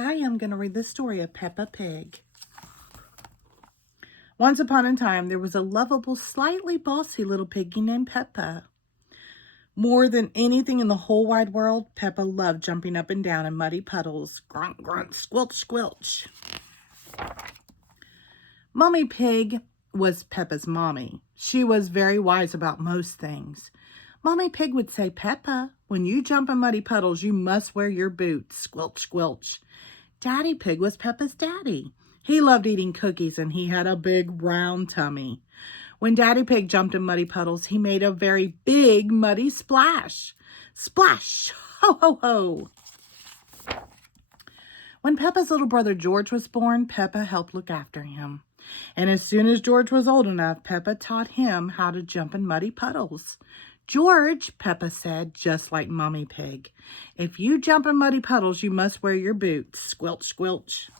Hi, I'm going to read the story of Peppa Pig. Once upon a time, there was a lovable, slightly bossy little piggy named Peppa. More than anything in the whole wide world, Peppa loved jumping up and down in muddy puddles. Grunt, grunt, squelch, squelch. Mummy Pig was Peppa's mommy. She was very wise about most things. Mummy Pig would say, "Peppa, when you jump in muddy puddles, you must wear your boots. Squelch, squelch." Daddy Pig was Peppa's daddy. He loved eating cookies and he had a big round tummy. When Daddy Pig jumped in muddy puddles, he made a very big muddy splash. Splash! Ho, ho, ho! When Peppa's little brother George was born, Peppa helped look after him. And as soon as George was old enough, Peppa taught him how to jump in muddy puddles. "George," Peppa said, just like Mummy Pig, "if you jump in muddy puddles, you must wear your boots. Squelch, squelch."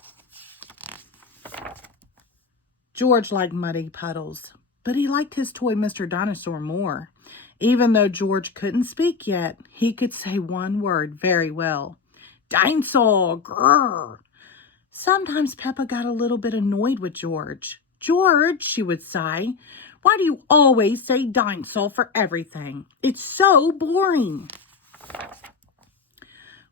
George liked muddy puddles, but he liked his toy Mr. Dinosaur more. Even though George couldn't speak yet, he could say one word very well. "Dinosaur, grrr." Sometimes Peppa got a little bit annoyed with George. "George," she would sigh, "why do you always say dinosaur for everything? It's so boring."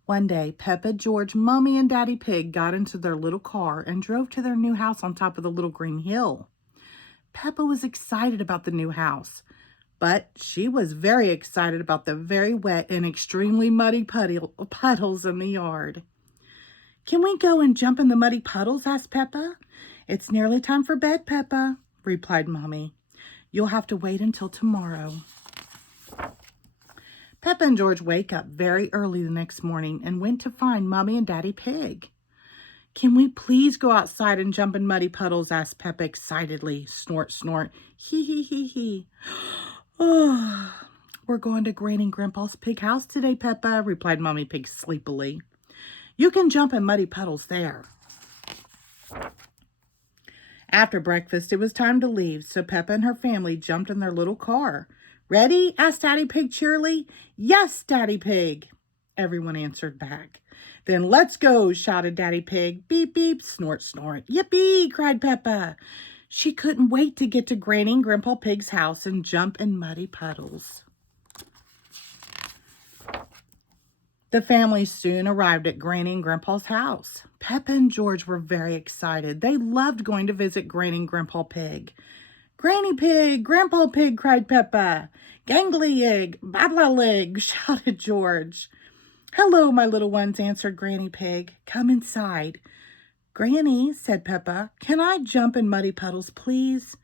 One day, Peppa, George, Mummy, and Daddy Pig got into their little car and drove to their new house on top of the little green hill. Peppa was excited about the new house, but she was very excited about the very wet and extremely muddy puddles in the yard. "Can we go and jump in the muddy puddles?" asked Peppa. "It's nearly time for bed, Peppa," replied Mommy. "You'll have to wait until tomorrow." Peppa and George wake up very early the next morning and went to find Mommy and Daddy Pig. "Can we please go outside and jump in muddy puddles?" asked Peppa excitedly. Snort, snort. Hee, hee, hee, hee. "Oh, we're going to Granny and Grandpa's pig house today, Peppa," replied Mommy Pig sleepily. "You can jump in muddy puddles there." After breakfast, it was time to leave, so Peppa and her family jumped in their little car. "Ready?" asked Daddy Pig cheerily. "Yes, Daddy Pig," everyone answered back. "Then let's go," shouted Daddy Pig. Beep, beep, snort, snort. "Yippee!" cried Peppa. She couldn't wait to get to Granny and Grandpa Pig's house and jump in muddy puddles. The family soon arrived at Granny and Grandpa's house. Peppa and George were very excited. They loved going to visit Granny and Grandpa Pig. "Granny Pig, Grandpa Pig," cried Peppa. "Gangly egg, babla leg," shouted George. "Hello, my little ones," answered Granny Pig. "Come inside." "Granny," said Peppa, "can I jump in muddy puddles, please?"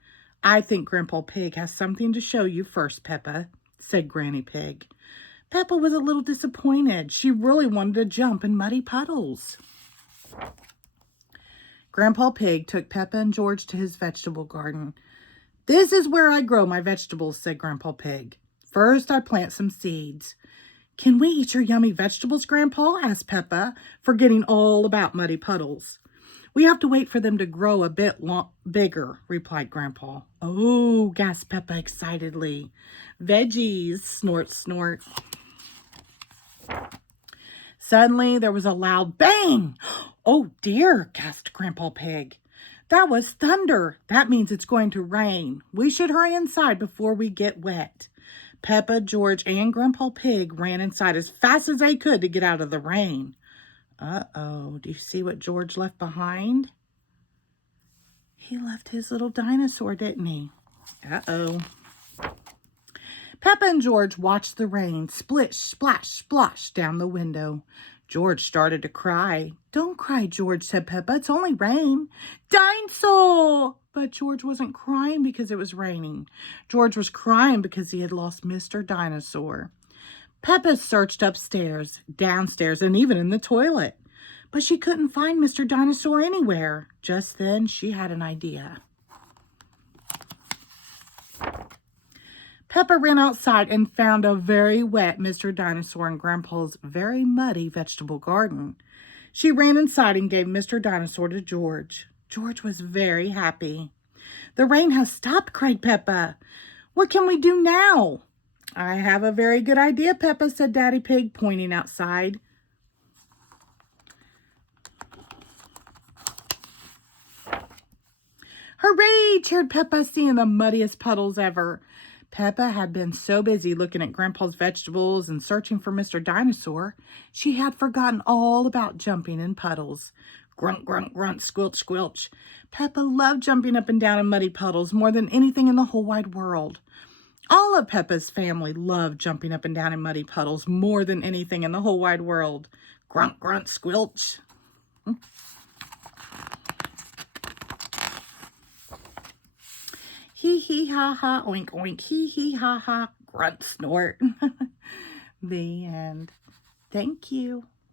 "I think Grandpa Pig has something to show you first, Peppa," said Granny Pig. Peppa was a little disappointed. She really wanted to jump in muddy puddles. Grandpa Pig took Peppa and George to his vegetable garden. "This is where I grow my vegetables," said Grandpa Pig. "First, I plant some seeds." "Can we eat your yummy vegetables, Grandpa?" asked Peppa, forgetting all about muddy puddles. "We have to wait for them to grow a bit bigger," replied Grandpa. "Oh," gasped Peppa excitedly. "Veggies," snort, snort. Suddenly, there was a loud bang. "Oh, dear," gasped Grandpa Pig. "That was thunder. That means it's going to rain. We should hurry inside before we get wet." Peppa, George, and Grandpa Pig ran inside as fast as they could to get out of the rain. Uh-oh, do you see what George left behind? He left his little dinosaur, didn't he? Uh-oh. Peppa and George watched the rain splish, splash, splosh down the window. George started to cry. "Don't cry, George," said Peppa. "It's only rain." "Dinosaur!" But George wasn't crying because it was raining. George was crying because he had lost Mr. Dinosaur. Peppa searched upstairs, downstairs, and even in the toilet. But she couldn't find Mr. Dinosaur anywhere. Just then, she had an idea. Peppa ran outside and found a very wet Mr. Dinosaur in Grandpa's very muddy vegetable garden. She ran inside and gave Mr. Dinosaur to George. George was very happy. "The rain has stopped," cried Peppa. "What can we do now?" "I have a very good idea, Peppa," said Daddy Pig, pointing outside. Hooray, cheered Peppa, seeing the muddiest puddles ever. Peppa had been so busy looking at Grandpa's vegetables and searching for Mr. Dinosaur, she had forgotten all about jumping in puddles. Grunt, grunt, grunt, squelch, squelch. Peppa loved jumping up and down in muddy puddles more than anything in the whole wide world. All of Peppa's family loved jumping up and down in muddy puddles more than anything in the whole wide world. Grunt, grunt, squelch. Hee hee ha ha, oink oink, hee hee ha ha, grunt snort. The end. Thank you.